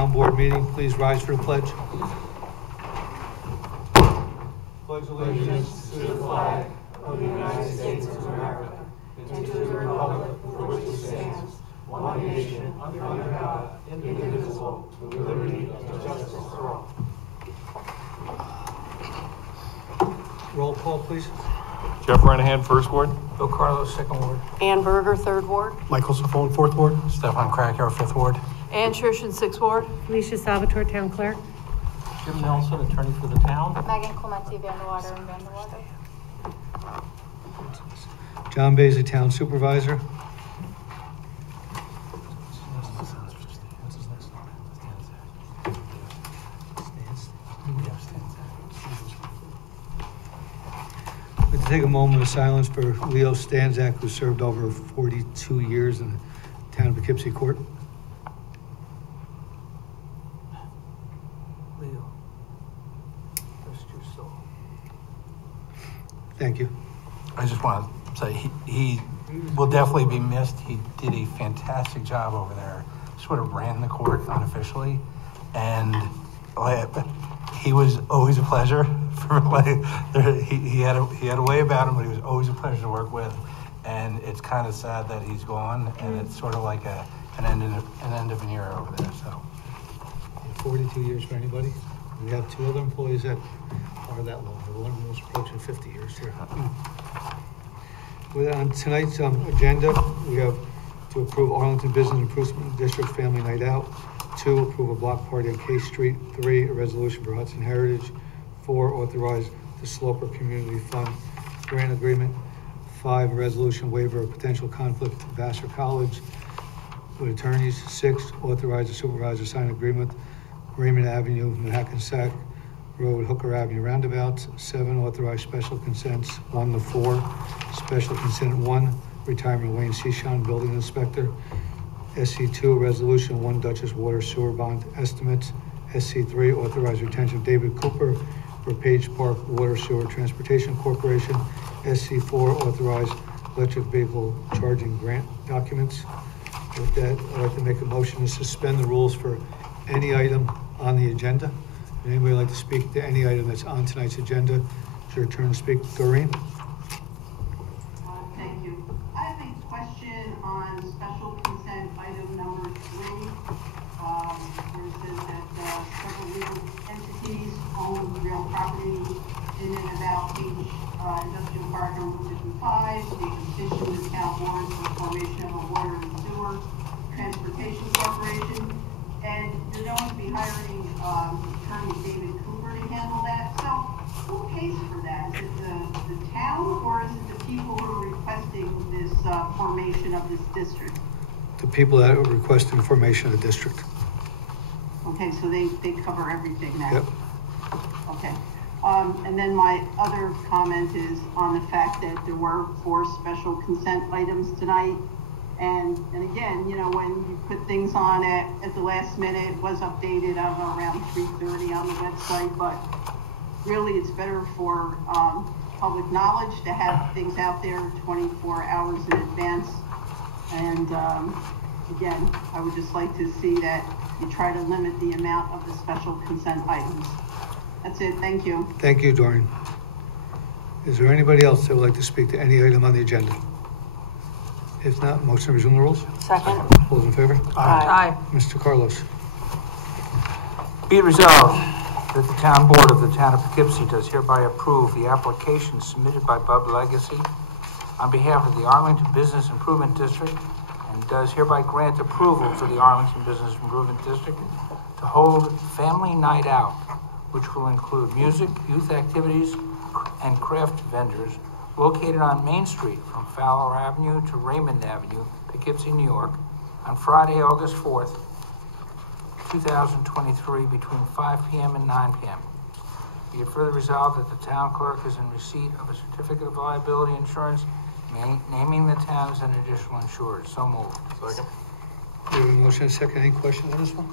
town board meeting. Please rise for the pledge. Pledge allegiance to the flag of the United States of America and to the republic for which it stands, one nation, under God, indivisible, with liberty and justice for all. Roll call, please. Jeff Renahan, First Ward. Bill Carlos, Second Ward. Ann Berger, Third Ward. Michael Safone, Fourth Ward. Stefan Krakauer, Fifth Ward. Ann Shushin, Sixth Ward. Felicia Salvatore, Town Clerk. Jim Nelson, Attorney for the Town. Megan Clementi, Vanderwater and Vanderwater. John Baza, Town Supervisor. I'd like to take a moment of silence for Leo Stanzak, who served over 42 years in the town of Poughkeepsie Court. Leo, rest your soul. Thank you. I just want to say he will definitely be missed. He did a fantastic job over there. Sort of ran the court unofficially, and he was always a pleasure. He had a way about him, but he was always a pleasure to work with. And it's kind of sad that he's gone, and it's sort of like an end of an era over there. So 42 years for anybody. We have two other employees that are that long. One of them was approaching 50 years here. On tonight's agenda, we have to approve Arlington Business Improvement District Family Night Out. 2, approve a block party on K Street. 3, a resolution for Hudson Heritage. 4, authorize the Sloper Community Fund grant agreement. 5, a resolution waiver of potential conflict with Vassar College with attorneys. 6, authorize the supervisor sign agreement, Raymond Avenue, Manhackensack Road, Hooker Avenue roundabouts. 7, authorize special consents 1 to 4. Special consent 1, retirement of Wayne Cishon, building inspector. SC2, resolution 1, Dutchess Water Sewer Bond estimates. SC3, authorize retention of David Cooper for Page Park Water Sewer Transportation Corporation. SC4, authorize electric vehicle charging grant documents. With that, I'd like to make a motion to suspend the rules for any item on the agenda. Would anybody like to speak to any item that's on tonight's agenda? It's your turn to speak. Doreen? Thank you. I have a question on special consent item number 3. Where it says that several legal entities own real property in and about Page Industrial Park on Route 55. They petition the town board for formation of a water and sewer transportation corporation. And you're going to be hiring attorney David Cooper to handle that. So who pays for that? Is it the town, or is it the people who are requesting this formation of this district? The people that are requesting formation of the district. Okay, so they cover everything now? Yep. Okay. And then my other comment is on the fact that there were 4 special consent items tonight. And again, you know, when you put things on at the last minute, it was updated, I don't know, around 3:30 on the website, but really it's better for public knowledge to have things out there 24 hours in advance. And again, I would just like to see that you try to limit the amount of the special consent items. That's it, thank you. Thank you, Doreen. Is there anybody else that would like to speak to any item on the agenda? If not, motion to resume the rules. Second. All those in favor? Aye. Mr. Carlos. Be it resolved that the town board of the town of Poughkeepsie does hereby approve the application submitted by Bub Legacy on behalf of the Arlington Business Improvement District, and does hereby grant approval to the Arlington Business Improvement District to hold Family Night Out, which will include music, youth activities, and craft vendors located on Main Street from Fowler Avenue to Raymond Avenue, Poughkeepsie, New York, on Friday, August 4th, 2023, between 5 p.m. and 9 p.m. Be it further resolved that the town clerk is in receipt of a certificate of liability insurance naming the town as an additional insured. So moved. Second. We have a motion and a second. Any questions on this one?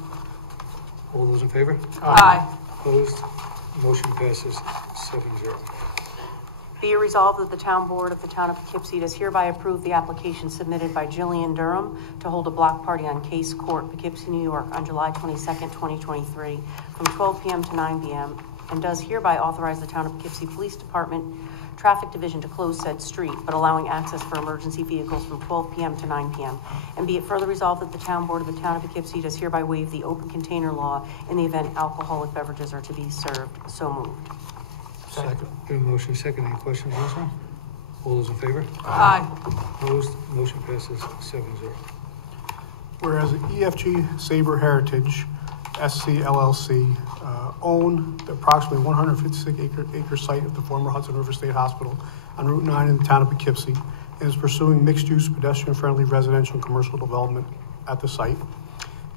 All those in favor? Aye. Opposed? Motion passes 7-0. Be it resolved that the Town Board of the Town of Poughkeepsie does hereby approve the application submitted by Jillian Durham to hold a block party on Case Court, Poughkeepsie, New York, on July 22nd, 2023, from 12 p.m. to 9 p.m., and does hereby authorize the Town of Poughkeepsie Police Department Traffic Division to close said street, but allowing access for emergency vehicles from 12 p.m. to 9 p.m. And be it further resolved that the Town Board of the Town of Poughkeepsie does hereby waive the open container law in the event alcoholic beverages are to be served. So moved. Second. Been a motion second. Any questions on this one? All those in favor? Aye. Opposed? Motion passes 7-0. Whereas EFG Sabre Heritage, SC LLC, own the approximately 156-acre site of the former Hudson River State Hospital on Route 9 in the town of Poughkeepsie, and is pursuing mixed-use, pedestrian-friendly residential and commercial development at the site.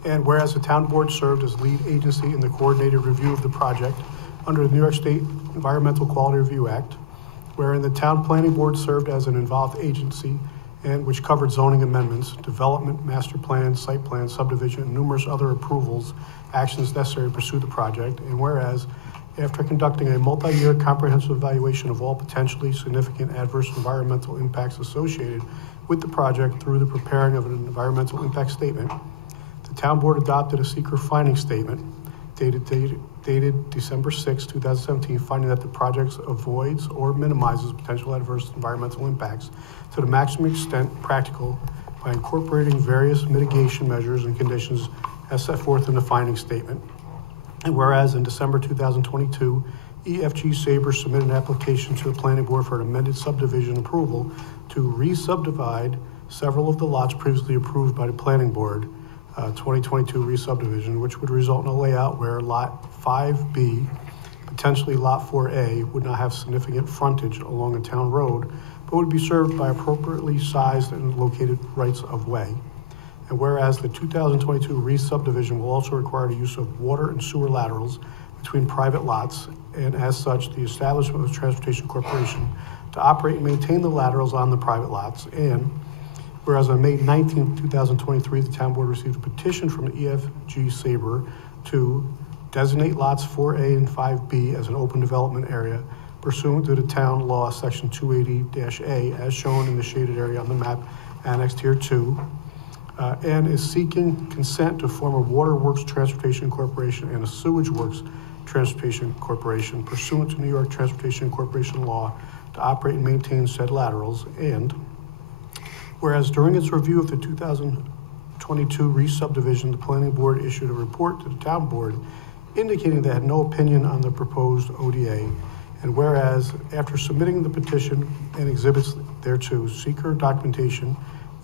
And whereas the town board served as lead agency in the coordinated review of the project under the New York State Environmental Quality Review Act, wherein the town planning board served as an involved agency and which covered zoning amendments, development, master plan, site plan, subdivision, and numerous other approvals, actions necessary to pursue the project. And whereas, after conducting a multi-year comprehensive evaluation of all potentially significant adverse environmental impacts associated with the project through the preparing of an environmental impact statement, the town board adopted a seeker finding statement dated December 6, 2017, finding that the project avoids or minimizes potential adverse environmental impacts to the maximum extent practical by incorporating various mitigation measures and conditions as set forth in the finding statement. And whereas in December 2022, EFG Sabre submitted an application to the planning board for an amended subdivision approval to re-subdivide several of the lots previously approved by the planning board, 2022 re-subdivision, which would result in a layout where lot 5B, potentially lot 4A, would not have significant frontage along a town road, but would be served by appropriately sized and located rights of way. And whereas the 2022 re-subdivision will also require the use of water and sewer laterals between private lots, and as such, the establishment of Transportation Corporation to operate and maintain the laterals on the private lots. And whereas on May 19, 2023, the town board received a petition from the EFG Sabre to designate lots 4A and 5B as an open development area pursuant to the town law section 280-A as shown in the shaded area on the map annexed here 2, and is seeking consent to form a Water Works Transportation Corporation and a Sewage Works Transportation Corporation pursuant to New York Transportation Corporation law to operate and maintain said laterals. And whereas during its review of the 2022 re-subdivision, the planning board issued a report to the town board indicating they had no opinion on the proposed ODA. And whereas after submitting the petition and exhibits thereto, seeker documentation,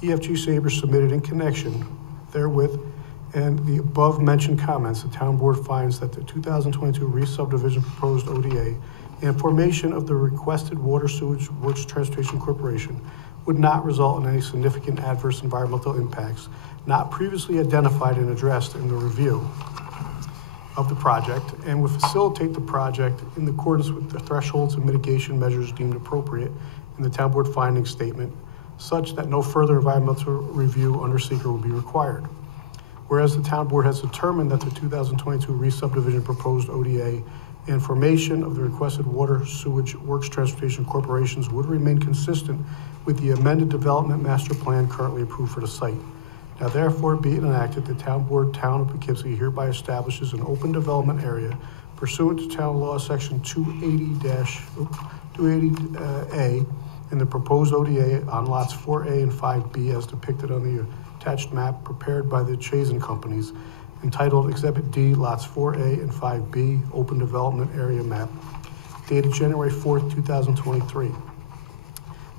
EFG Sabre submitted in connection therewith and the above mentioned comments, the town board finds that the 2022 re-subdivision proposed ODA and formation of the requested Water Sewage Works Transportation Corporation would not result in any significant adverse environmental impacts not previously identified and addressed in the review of the project, and would facilitate the project in accordance with the thresholds and mitigation measures deemed appropriate in the town board finding statement, such that no further environmental review under seeker will be required. Whereas the town board has determined that the 2022 re-subdivision proposed ODA and formation of the requested Water Sewage Works Transportation Corporations would remain consistent with the amended development master plan currently approved for the site. Now therefore be it enacted, the town board, town of Poughkeepsie hereby establishes an open development area pursuant to town law section 280A in the proposed ODA on lots 4A and 5B as depicted on the attached map prepared by the Chazen Companies, entitled Exhibit D, lots 4A and 5B, open development area map, dated January 4th, 2023.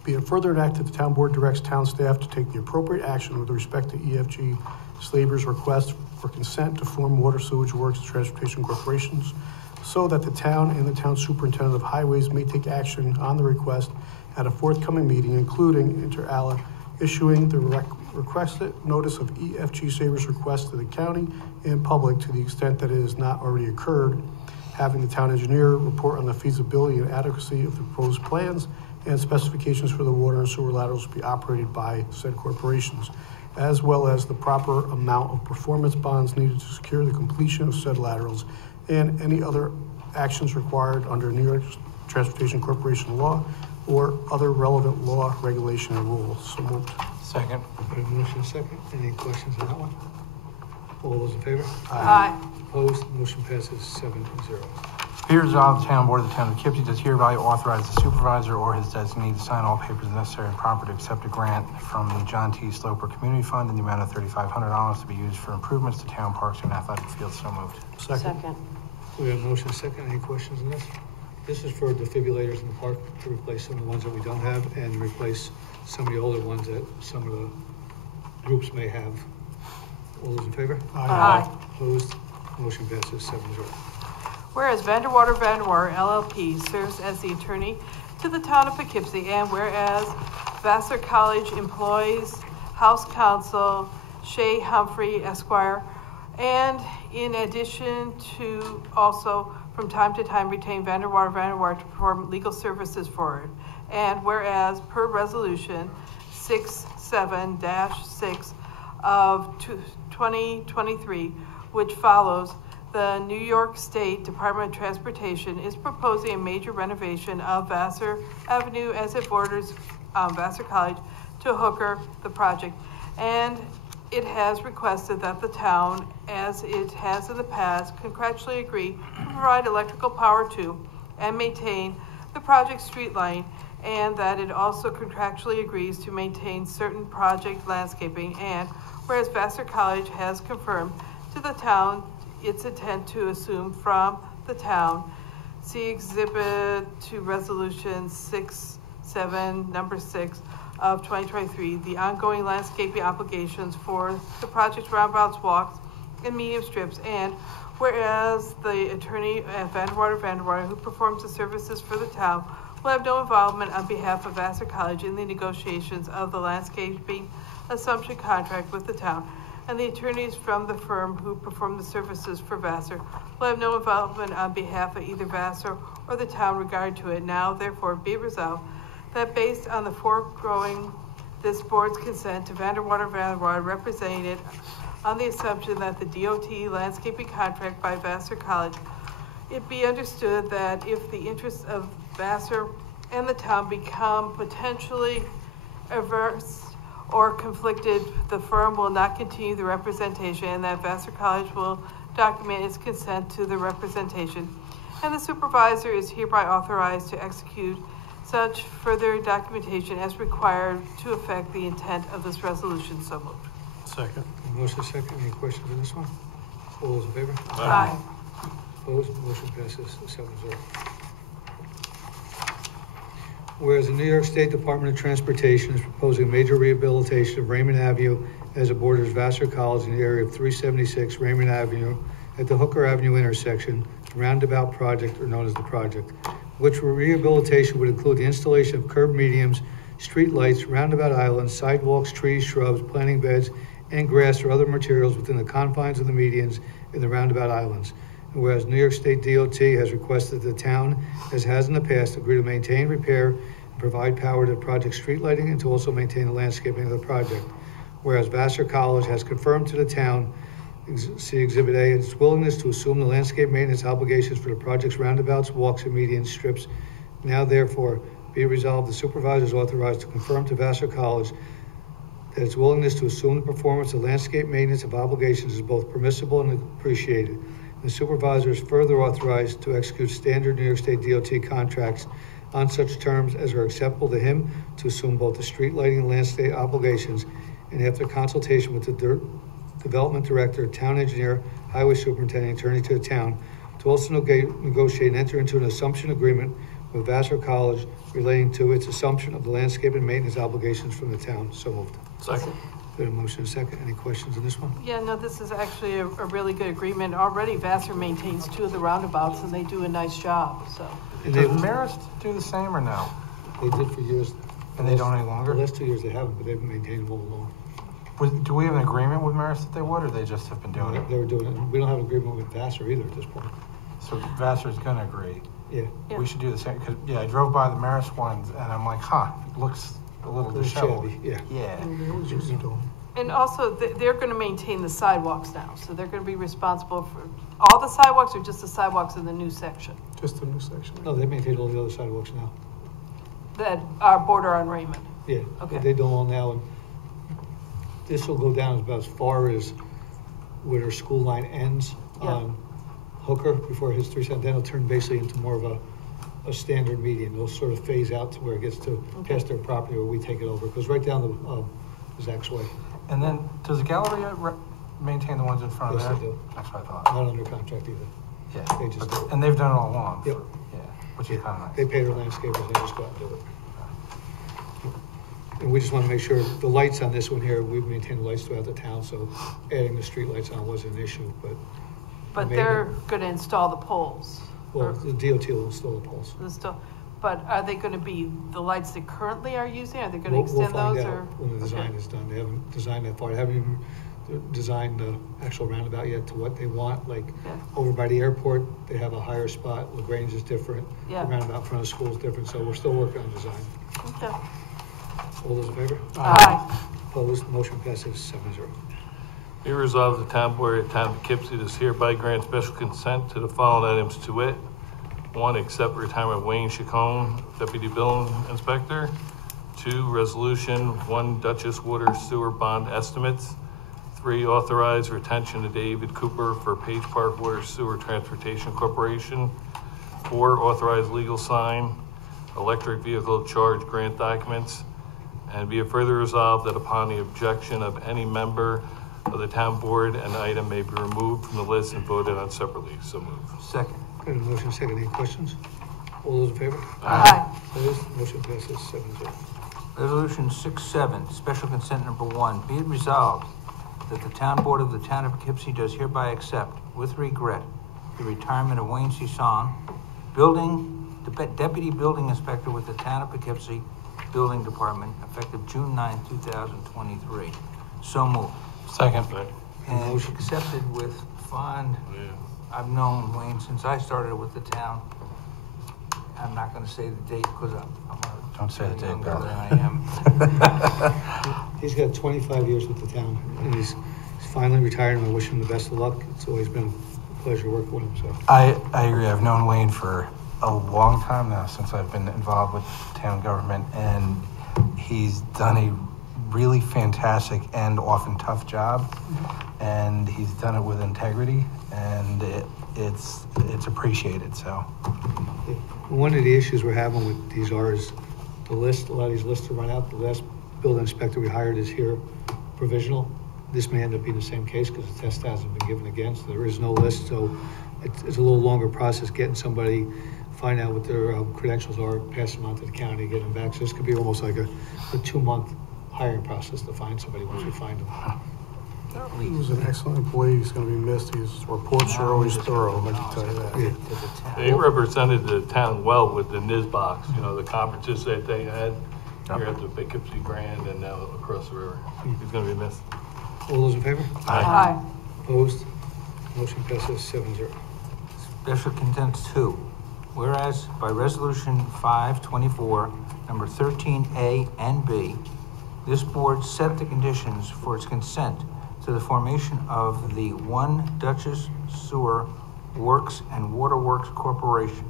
Be it further enacted, the town board directs town staff to take the appropriate action with respect to EFG Sabre's request for consent to form Water Sewage Works Transportation Corporations so that the town and the town superintendent of highways may take action on the request at a forthcoming meeting, including inter alia issuing the requested notice of EFG Sabre's request to the county and public to the extent that it has not already occurred, having the town engineer report on the feasibility and adequacy of the proposed plans and specifications for the water and sewer laterals to be operated by said corporations, as well as the proper amount of performance bonds needed to secure the completion of said laterals and any other actions required under New York Transportation Corporation law or other relevant law, regulation, and rules. So moved. Second. We have a motion and a second. Any questions on that one? All those in favor? Aye. Opposed? Motion passes 7-0. Be resolved, the town board of the town of Poughkeepsie does hereby authorize the supervisor or his designee to sign all papers necessary and proper to accept a grant from the John T. Sloper Community Fund in the amount of $3,500 to be used for improvements to town parks and athletic fields. So moved. Second. We have a motion and a second. Any questions on this? This is for defibrillators in the park to replace some of the ones that we don't have and replace some of the older ones that some of the groups may have. All those in favor? Aye. Opposed? Motion passes 7-0. Whereas Vanderwater LLP serves as the attorney to the town of Poughkeepsie, and whereas Vassar College employs House Counsel Shay Humphrey Esquire, and in addition to also from time to time retain Vanderwater to perform legal services for it. And whereas per resolution 67-6 of 2023, which follows, the New York State Department of Transportation is proposing a major renovation of Vassar Avenue as it borders Vassar College to Hooker, the project. And it has requested that the town, as it has in the past, contractually agree to provide electrical power to and maintain the project street line, and that it also contractually agrees to maintain certain project landscaping. And whereas Vassar College has confirmed to the town its intent to assume from the town, see Exhibit to Resolution 67, number 6 of 2023, the ongoing landscaping obligations for the project's roundabouts, walks, and medium strips. And whereas the attorney at Vanderwater, who performs the services for the town, will have no involvement on behalf of Vassar College in the negotiations of the landscaping assumption contract with the town, and the attorneys from the firm who perform the services for Vassar will have no involvement on behalf of either Vassar or the town regarding to it. Now, therefore, be resolved that based on the foregoing, this board's consent to Vanderwater representing it on the assumption that the DOT landscaping contract by Vassar College, it be understood that if the interests of Vassar and the town become potentially adverse or conflicted, the firm will not continue the representation, and that Vassar College will document its consent to the representation. And the supervisor is hereby authorized to execute such further documentation as required to effect the intent of this resolution. So moved. Second. Motion and second. Any questions on this one? All those in favor? Aye. Opposed? Motion passes 7-0. Whereas the New York State Department of Transportation is proposing a major rehabilitation of Raymond Avenue as it borders Vassar College in the area of 376 Raymond Avenue at the Hooker Avenue intersection, roundabout project, or known as the project, which rehabilitation would include the installation of curb medians, street lights, roundabout islands, sidewalks, trees, shrubs, planting beds, and grass or other materials within the confines of the medians and the roundabout islands. And whereas New York State DOT has requested the town, as has in the past, agree to maintain, repair, and provide power to project street lighting and to also maintain the landscaping of the project. Whereas Vassar College has confirmed to the town, see Exhibit A, its willingness to assume the landscape maintenance obligations for the project's roundabouts, walks, and median strips. Now therefore, be it resolved, the supervisor is authorized to confirm to Vassar College that its willingness to assume the performance of landscape maintenance of obligations is both permissible and appreciated. The supervisor is further authorized to execute standard New York State DOT contracts on such terms as are acceptable to him to assume both the street lighting and landscape obligations, and after consultation with the development director, town engineer, highway superintendent, attorney to the town, to also negotiate and enter into an assumption agreement with Vassar College relating to its assumption of the landscape and maintenance obligations from the town. So moved. Second. There's a motion and a second. Any questions on this one? Yeah, no, this is actually a really good agreement. Already Vassar maintains 2 of the roundabouts, and they do a nice job, so. And Does Marist do the same or no? they did for years. And they don't any longer? The last 2 years they haven't, but they've maintained them all along. Do we have an agreement with Marist that they would, or they just have been doing it? They were doing it. We don't have an agreement with Vassar either at this point. So Vassar's gonna agree. Yeah. Yeah. We should do the same, because, yeah, I drove by the Marist ones, and I'm like, it looks a little Little disheveled. shabby, yeah. Yeah. They always used to do them. And also, they're gonna maintain the sidewalks now, so they're gonna be responsible for all the sidewalks or just the sidewalks in the new section? Just the new section. No, they maintain all the other sidewalks now. that are border on Raymond. Yeah, Okay. they don't all now. And this will go down about as far as where their school line ends Yeah. on Hooker before it hits 370. Then it'll turn basically into more of a standard median. It'll sort of phase out to where it gets to past their property where we take it over. It goes right down the Zach's Way. And then, does the Galleria maintain the ones in front of Yes, there? they do. That's what I thought. Not under contract either. Yeah. They just But- do it. And they've done it all along. Yep. Yeah, which is kind of They nice. pay their landscapers, they just go out and do it. And we just want to make sure, the lights on this one here, we've maintained the lights throughout the town, so adding the street lights on wasn't an issue, but. But maybe- they're gonna install the poles. Well, or the DOT will install the poles. But are they gonna be the lights they currently are using? Are they gonna We'll extend find those out or? when the design Okay. is done. They haven't designed that far. They haven't even designed the actual roundabout yet to what they want. Like Yeah. over by the airport, they have a higher spot. LaGrange is different. Yeah. The roundabout in front of the school is different, so we're still working on design. Okay. All those in favor? Aye. Opposed? Motion passes 7-0. Be resolved, the town board of the town of Poughkeepsie does hereby grant special consent to the following items to wit. 1, accept retirement of Wayne Chacon, Deputy Building Inspector. 2, resolution 1, Dutchess Water Sewer Bond Estimates. 3, authorize retention of David Cooper for Page Park Water Sewer Transportation Corporation. 4, authorize legal sign, electric vehicle charge grant documents. And be it further resolved that upon the objection of any member of the town board, an item may be removed from the list and voted on separately. So moved. Second. Got a motion second. Any questions? All those in favor? Aye. Opposed? Motion passes 7-0. Resolution 6-7, special consent number 1, be it resolved that the town board of the town of Poughkeepsie does hereby accept, with regret, the retirement of Wayne Sison, deputy building inspector with the town of Poughkeepsie Building Department, effective June 9, 2023. So moved. Second. And Motion. accepted with fond, I've known Wayne since I started with the town. I'm not gonna say the date because I'm Don't say the date, younger Bill. than I am. He's got 25 years with the town, and he's finally retired, and I wish him the best of luck. It's always been a pleasure working with him, so. I agree. I've known Wayne for a long time now, since I've been involved with town government, and he's done a really fantastic and often tough job, and he's done it with integrity, and it's appreciated, so. One of the issues we're having with these is the list, a lot of these lists are run out. The last building inspector we hired is here provisional. This may end up being the same case because the test hasn't been given again, so there is no list. So it's a little longer process getting somebody, find out what their credentials are, pass them on to the county, get them back. So this could be almost like a 2-month hiring process to find somebody once we find them. He was an excellent employee. He's going to be missed. His reports are always thorough, I can tell you that. Yeah. They represented the town well with the NISBOX, the conferences that they had here at the Poughkeepsie Grand and now across the river. He's gonna be missed. All those in favor? Aye. Opposed? Motion passes 7-0. Special consent 2, whereas by resolution 524, number 13A and B, this board set the conditions for its consent to the formation of the 1 Dutchess Sewer Works and Waterworks Corporation.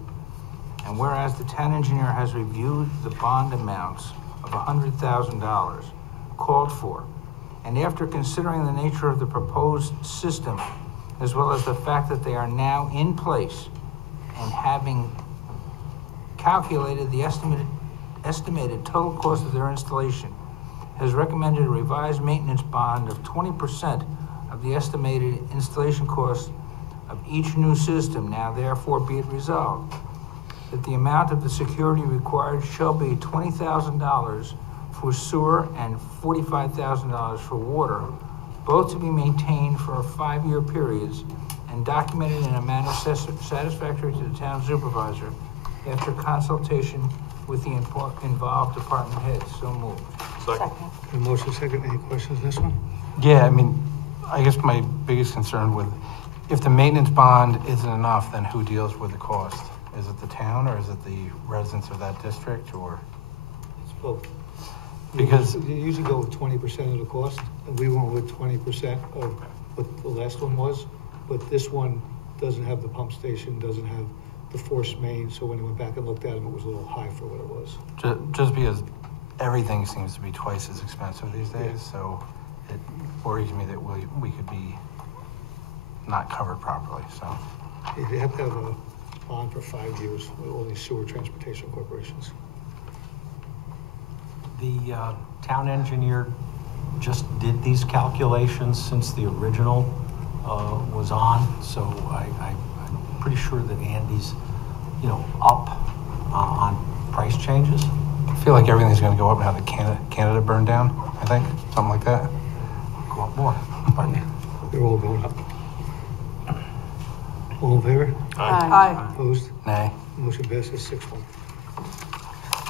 And whereas the town engineer has reviewed the bond amounts of $100,000 called for, and after considering the nature of the proposed system, as well as the fact that they are now in place, and having calculated the estimated total cost of their installation, has recommended a revised maintenance bond of 20% of the estimated installation cost of each new system. Now therefore be it resolved that the amount of the security required shall be $20,000 for sewer and $45,000 for water, both to be maintained for 5-year periods and documented in a manner satisfactory to the town supervisor after consultation with the involved department heads. So moved. Second. A motion second. Any questions on this one? Yeah, I mean, I guess my biggest concern with, if the maintenance bond isn't enough, then who deals with the cost? Is it the town, or is it the residents of that district, or? It's both. Because- You usually go with 20% of the cost, and we went with 20% of what the last one was, but this one doesn't have the pump station, doesn't have the force main, so when he went back and looked at him, it was a little high for what it was. Just because everything seems to be twice as expensive these days, so it worries me that we could be not covered properly, so. You have to have a bond for 5 years with all these sewer transportation corporations. The town engineer just did these calculations since the original was on, so I'm pretty sure that Andy's, up on price changes. I feel like everything's gonna go up now that Canada burned down, I think, something like that. Go up more. Pardon me. They're all going up. All in favor? Aye. Opposed? Nay. Motion passes 6-1.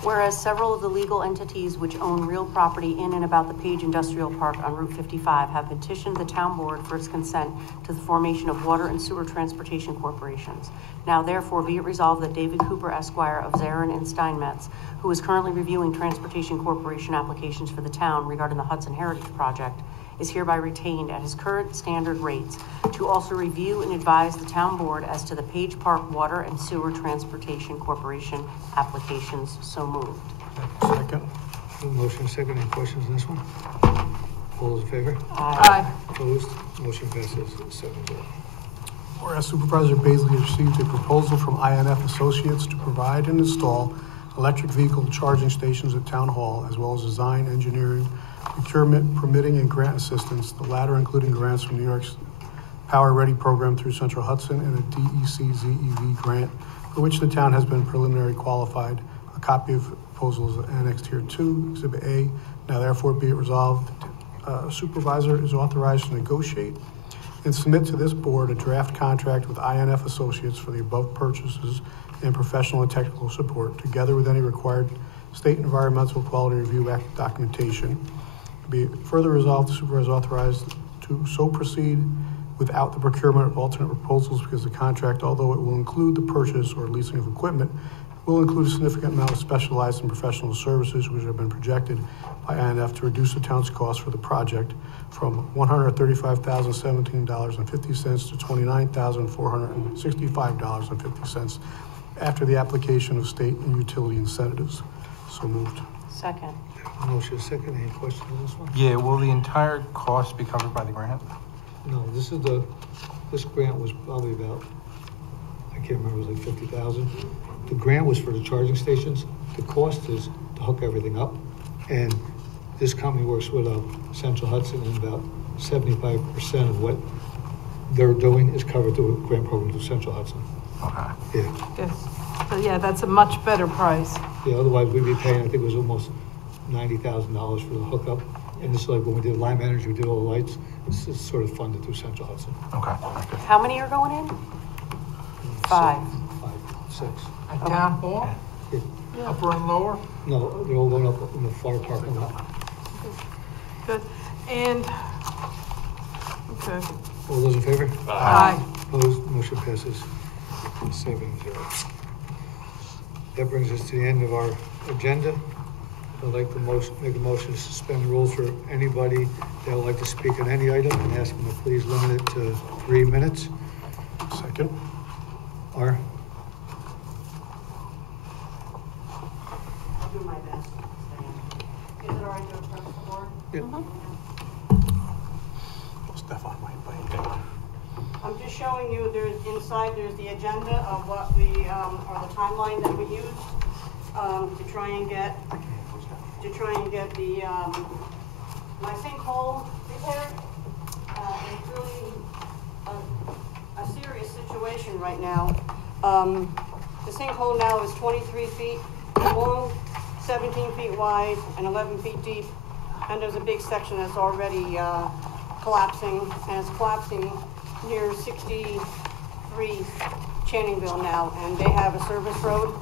Whereas several of the legal entities which own real property in and about the Page Industrial Park on Route 55 have petitioned the town board for its consent to the formation of water and sewer transportation corporations. Now therefore be it resolved that David Cooper Esquire of Zarin and Steinmetz, who is currently reviewing transportation corporation applications for the town regarding the Hudson Heritage Project, is hereby retained at his current standard rates to also review and advise the town board as to the Page Park Water and Sewer Transportation Corporation applications. So moved. Second. Motion second. Any questions on this one? All those in favor? Aye. Opposed? Motion passes 7-0. Whereas Supervisor Baisley received a proposal from INF Associates to provide and install electric vehicle charging stations at Town Hall, as well as design, engineering, procurement, permitting, and grant assistance, the latter including grants from New York's Power Ready program through Central Hudson and a DEC ZEV grant, for which the town has been preliminary qualified. A copy of the proposal is annexed here to Exhibit A. Now therefore be it resolved, supervisor is authorized to negotiate and submit to this board a draft contract with INF Associates for the above purchases and professional and technical support, together with any required State Environmental Quality Review Act documentation. Be it further resolved, the supervisor is authorized to so proceed without the procurement of alternate proposals, because the contract, although it will include the purchase or leasing of equipment, will include a significant amount of specialized and professional services which have been projected by INF to reduce the town's cost for the project from $135,017.50 to $29,465.50 after the application of state and utility incentives. So moved. Second. Motion second. Any questions on this one? Yeah, will the entire cost be covered by the grant? No, this grant was probably about, I can't remember, it was like 50,000. The grant was for the charging stations. The cost is to hook everything up. And this company works with Central Hudson, and about 75% of what they're doing is covered through a grant program through Central Hudson. Okay. Yeah. Yes. So yeah, that's a much better price. Yeah, otherwise we'd be paying, I think it was almost $90,000 for the hookup. And this is like when we did Lime Energy, we did all the lights. This is sort of funded through Central Hudson. Okay. Good. How many are going in? 5. 6. At Town Hall, Yeah. upper and lower? No, they're all going up in the fire parking lot. Good. And, okay. All those in favor? Aye. Opposed? Motion passes 7-0. That brings us to the end of our agenda. I'd like to make a motion to suspend the rules for anybody that would like to speak on any item, and ask them to please limit it to 3 minutes. Second. R. I'll do my best. Is it all right to approach the board? Yeah. Stefan might bite. I'm just showing you, there's the agenda of what we, or the timeline that we used, to try and get the, my sinkhole repaired. It's really a serious situation right now. The sinkhole now is 23 feet long, 17 feet wide, and 11 feet deep. And there's a big section that's already, collapsing, and it's collapsing near 63 Channingville now, and they have a service road,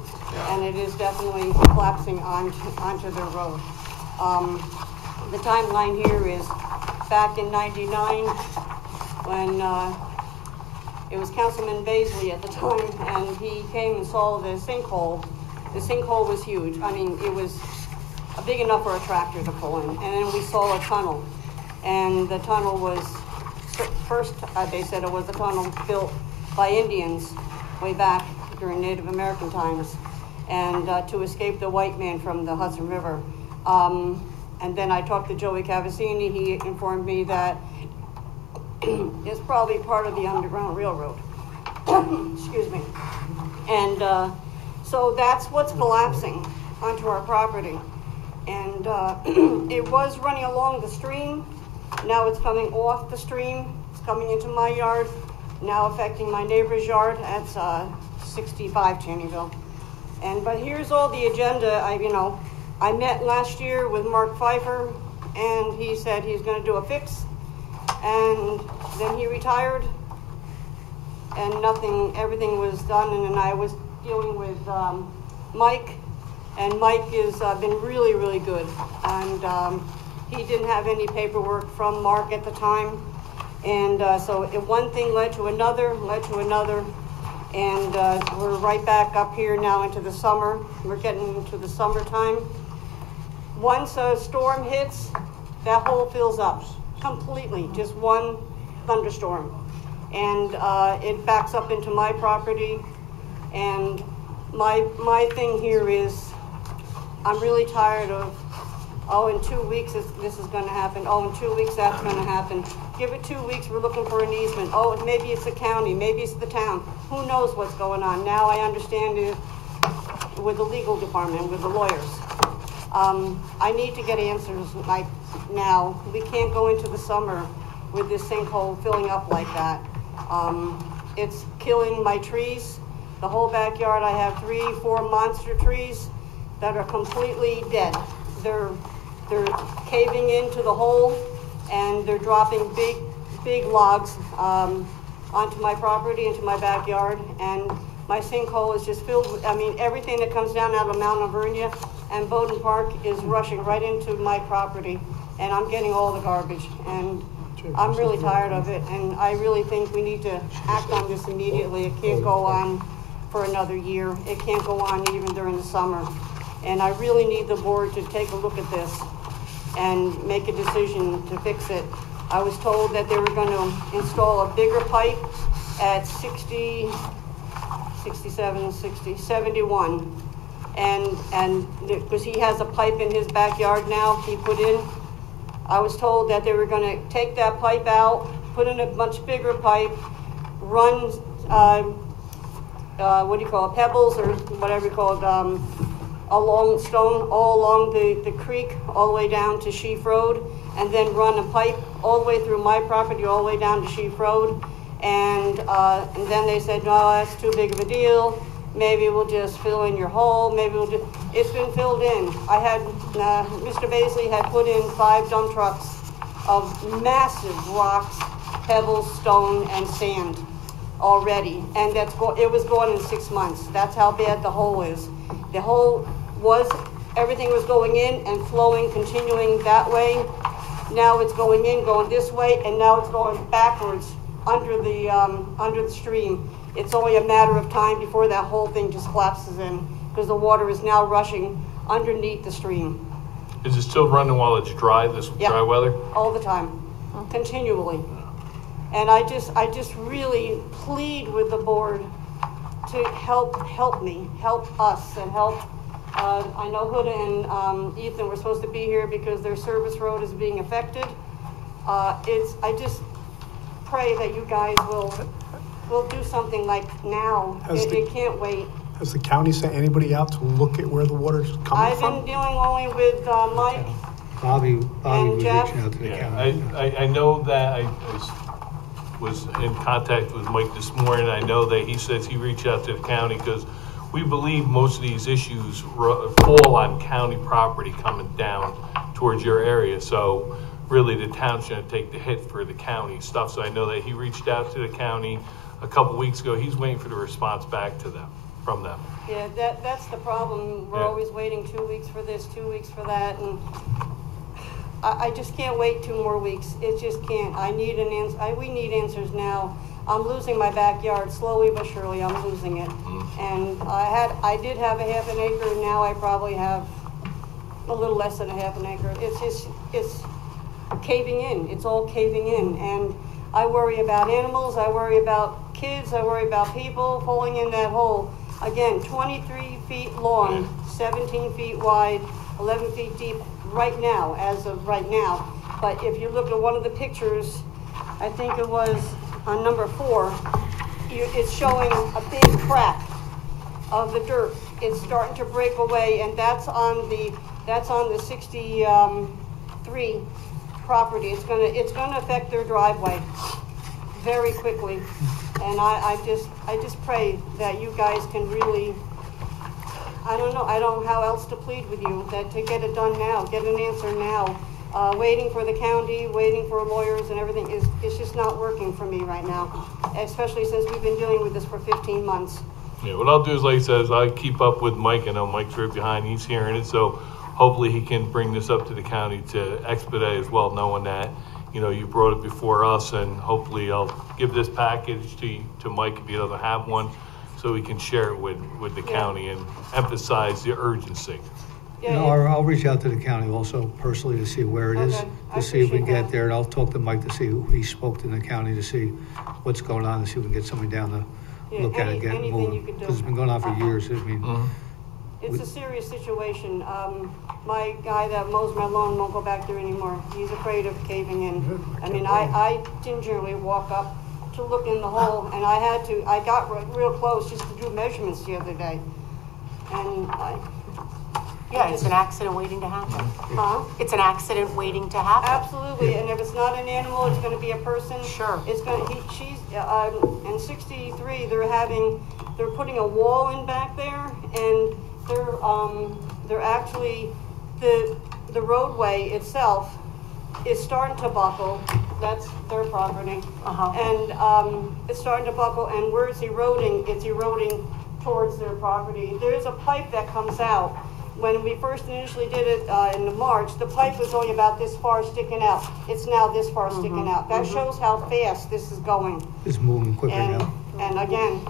and it is definitely collapsing onto their road. The timeline here is back in '99, when it was Councilman Baisley at the time, and he came and saw the sinkhole. The sinkhole was huge. I mean, it was big enough for a tractor to pull in. And then we saw a tunnel, and the tunnel was first, they said it was a tunnel built by Indians way back during Native American times, and to escape the white man from the Hudson River. And then I talked to Joey Cavazzini. He informed me that it's probably part of the Underground Railroad. Excuse me. And so that's what's collapsing onto our property. And it was running along the stream. Now it's coming off the stream. It's coming into my yard, now affecting my neighbor's yard. That's 65 Chaneyville. But here's all the agenda. I met last year with Mark Pfeiffer, and he said he's going to do a fix. And then he retired, and everything was done. And then I was dealing with Mike, and Mike has been really, really good. And he didn't have any paperwork from Mark at the time. And so one thing led to another, and we're right back up here now into the summer. We're getting into the summertime. Once a storm hits, that hole fills up completely, just one thunderstorm. And it backs up into my property. And my thing here is, I'm really tired of, in 2 weeks this is gonna happen. In 2 weeks that's gonna happen. Give it 2 weeks, we're looking for an easement. Maybe it's the county, maybe it's the town. Who knows what's going on? Now I understand it with the legal department, with the lawyers. I need to get answers like now. We can't go into the summer with this sinkhole filling up like that. It's killing my trees. The whole backyard, I have 3, 4 monster trees that are completely dead. They're caving into the hole, and they're dropping big logs onto my property, into my backyard, and my sinkhole is just filled with, everything that comes down out of Mount Alvernia and Bowden Park is rushing right into my property, and I'm getting all the garbage, and I'm really tired of it, and I really think we need to act on this immediately. It can't go on for another year. It can't go on even during the summer, and I really need the board to take a look at this and make a decision to fix it. I was told that they were going to install a bigger pipe at 60, 67, 60, 71. And because he has a pipe in his backyard now, he put in. I was told that they were going to take that pipe out, put in a much bigger pipe, run, pebbles or whatever you call it, along stone, all along the creek, all the way down to Sheaf Road, and then run a pipe all the way through my property, all the way down to Sheaf Road. And then they said, no, that's too big of a deal. Maybe we'll just fill in your hole. It's been filled in. I had, Mr. Baisley had put in 5 dump trucks of massive rocks, pebbles, stone, and sand already. And it was gone in 6 months. That's how bad the hole is. The hole everything was going in and flowing, continuing that way. Now it's going in, going this way, and now it's going backwards under the stream. It's only a matter of time before that whole thing just collapses in, because the water is now rushing underneath the stream. Is it still running while it's dry, dry weather? All the time, continually. And I just really plead with the board to help me, help us, and help. I know Huda and Ethan were supposed to be here because their service road is being affected. I just pray that you guys will do something like now. It can't wait. Has the county sent anybody out to look at where the water's coming I've from? been dealing only with Mike. Bobby was Jeff? reaching out to the county. I know that I was in contact with Mike this morning. I know that he says he reached out to the county because we believe most of these issues fall on county property coming down towards your area. So really the town's going to take the hit for the county stuff. So I know that he reached out to the county a couple weeks ago. He's waiting for the response back to them, from them. Yeah, that's the problem. We're always waiting 2 weeks for this, 2 weeks for that, and I just can't wait 2 more weeks. It just can't. I need an answer. We need answers now. I'm losing my backyard slowly but surely. I'm losing it, and I did have a half an acre. Now I probably have a little less than a half an acre. It's caving in. It's all caving in, and I worry about animals. I worry about kids. I worry about people falling in that hole. Again, 23 feet long, 17 feet wide, 11 feet deep right now, as of right now. But if you look at one of the pictures, I think it was on number 4, it's showing a big crack of the dirt. It's starting to break away, and that's on the 63 property. It's gonna affect their driveway very quickly. And I just pray that you guys can really, I don't know how else to plead with you, that to get it done now, get an answer now. Waiting for the county, waiting for lawyers and everything is just not working for me right now, especially since we've been dealing with this for 15 months. Yeah, what I'll do is, like I said, I keep up with Mike. I know Mike's right behind, he's hearing it, so hopefully he can bring this up to the county to expedite as well, knowing that, you know, you brought it before us, and hopefully I'll give this package to Mike if he doesn't have one, so he can share it with the county and emphasize the urgency. Yeah, You know, I'll reach out to the county also personally to see where it is, Okay, I to see if we can appreciate get there, and I'll talk to Mike to see who he spoke to in the county to see what's going on, and see if we can get somebody down to Yeah, look at it, get it anything you moving. could do. Because it's been going on for years, I mean, It's a serious situation. My guy that mows my lawn won't go back there anymore. He's afraid of caving in. I mean, I gingerly walk up to look in the hole, and I got real close just to do measurements the other day. And Yeah, it's an accident waiting to happen. huh? It's an accident waiting to happen. Absolutely, and if it's not an animal, it's gonna be a person. Sure. It's gonna, in 63, they're putting a wall in back there, and they're actually, the roadway itself is starting to buckle. That's their property. And, it's starting to buckle, and where it's eroding towards their property. There's a pipe that comes out. When we first initially did it in March, the pipe was only about this far sticking out. It's now this far sticking out. That shows how fast this is going. it's moving quicker And, now. and again.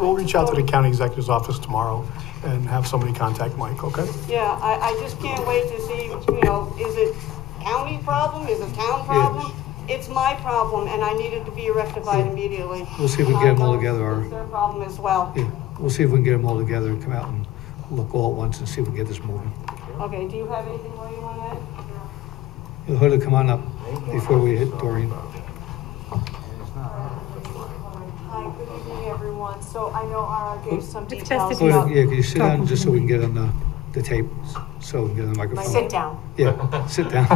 We'll reach out to the county executive's office tomorrow and have somebody contact Mike, okay? Yeah, I just can't wait to see, you know, is it county problem? Is it town problem? It's my problem, and I need it to be rectified immediately. We'll see if we can get them all I know together, or, It's their problem as well. yeah, we'll see if we can get them all together and come out and look all at once and see if we can get this moving. Okay, do you have anything more you want to add? Hood, come on up before we hit Doreen. Hi, good evening, everyone. So I know Ara gave some It's best details if you- about. Yeah, can you sit down just so we can get on the tape, so we can get on the microphone? Sit down. Yeah, sit down.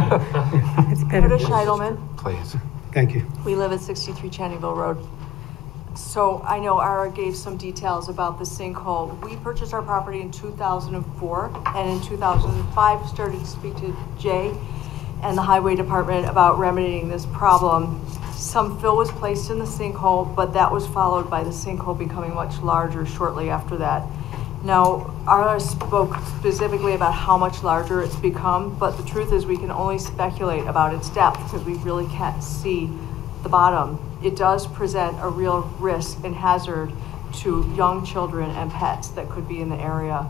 It's better. Curtis Scheidleman. Please. Thank you. We live at 63 Channinville Road. So I know Ara gave some details about the sinkhole. We purchased our property in 2004, and in 2005 started to speak to Jay and the highway department about remedying this problem. Some fill was placed in the sinkhole, but that was followed by the sinkhole becoming much larger shortly after that. Now, Ara spoke specifically about how much larger it's become, but the truth is we can only speculate about its depth because we really can't see the bottom. It does present a real risk and hazard to young children and pets that could be in the area.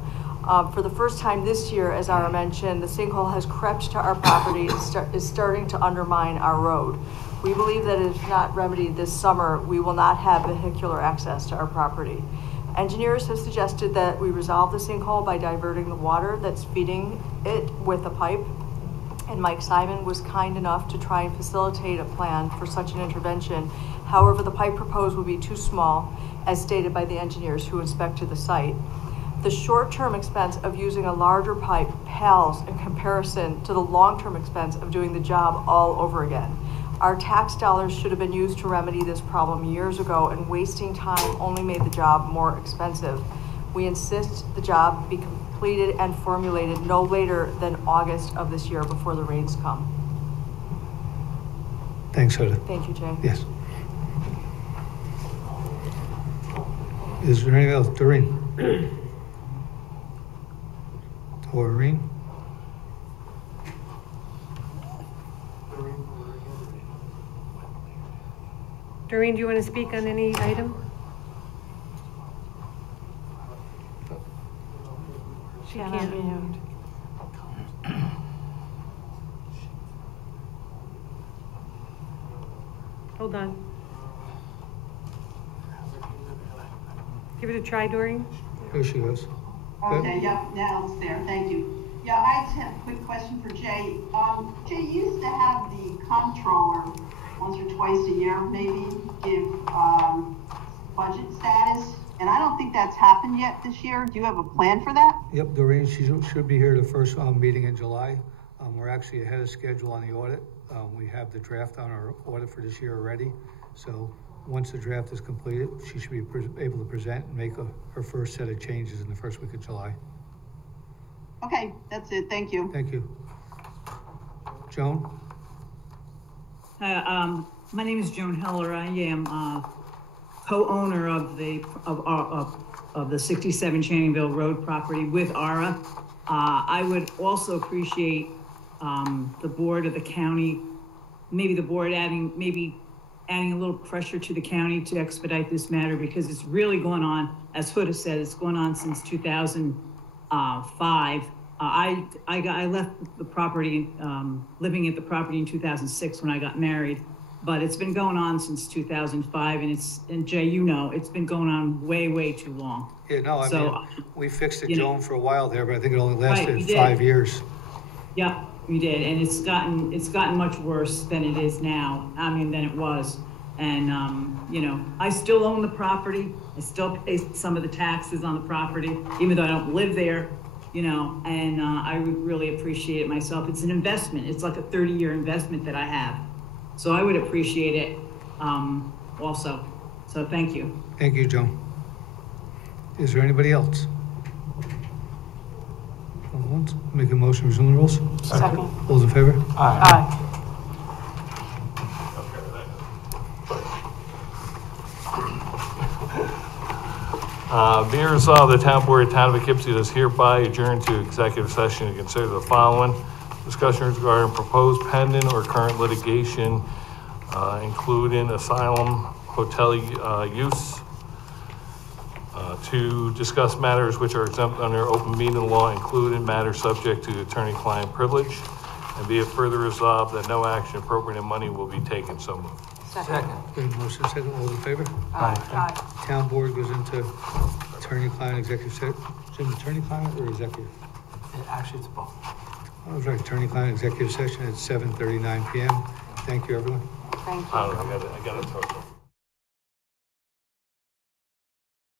For the first time this year, as Ara mentioned, the sinkhole has crept to our property and is starting to undermine our road. We believe that if not remedied this summer, we will not have vehicular access to our property. Engineers have suggested that we resolve the sinkhole by diverting the water that's feeding it with a pipe. And Mike Simon was kind enough to try and facilitate a plan for such an intervention. However, the pipe proposed would be too small, as stated by the engineers who inspected the site. The short-term expense of using a larger pipe pales in comparison to the long-term expense of doing the job all over again. Our tax dollars should have been used to remedy this problem years ago, and wasting time only made the job more expensive. We insist the job be completed and formulated no later than August of this year before the rains come. Thanks, Hood. Thank you, Jay. Yes. Is there anything else? Doreen? Doreen? Doreen, do you want to speak on any item? She can't. Hold on. Give it a try, Doreen. Here she goes. Okay, yep, now it's there, thank you. Yeah, I just have a quick question for Jay. Jay used to have the comptroller once or twice a year, maybe, give, budget status, and I don't think that's happened yet this year. Do you have a plan for that? Yep, Doreen, she should be here the first meeting in July. We're actually ahead of schedule on the audit. We have the draft on our audit for this year already. So once the draft is completed, she should be able to present and make her first set of changes in the first week of July. Okay, that's it, thank you. Thank you. Joan? Hi, my name is Joan Heller. I am co-owner of the 67 Channingville Road property with ARA. I would also appreciate the board of the county, maybe the board adding a little pressure to the county to expedite this matter, because it's really going on, as Hood has said, it's going on since 2005. I left the property, living at the property in 2006 when I got married, but it's been going on since 2005, and Jay, you know, it's been going on way too long. Yeah, no, I So, mean, we fixed it, you know, Joan, for a while there, but I think it only Right, lasted we did. 5 years. Yeah, we did, and it's gotten much worse than it is now. I mean, than it was, and you know, I still own the property. I still pay some of the taxes on the property, even though I don't live there. You know, and I would really appreciate it myself. It's an investment. It's like a 30-year investment that I have, so I would appreciate it also. So thank you. Thank you, Joan. Is there anybody else? Going once? Make a motion, resume the rules? Second. All those in favor? Aye. Be it resolved, the town board of the town of Poughkeepsie does hereby adjourn to executive session to consider the following: discussion regarding proposed pending or current litigation, including asylum hotel use, to discuss matters which are exempt under open meeting law, including matters subject to attorney-client privilege, and be it further resolved that no action appropriate in money will be taken. So moved. Second. Okay, motion second, all those in favor? Aye. Town board goes into attorney-client executive session. Jim, attorney-client or executive? Actually, it's both. I was right, attorney-client executive session at 7:39 PM. Thank you, everyone. Thank you. I got it.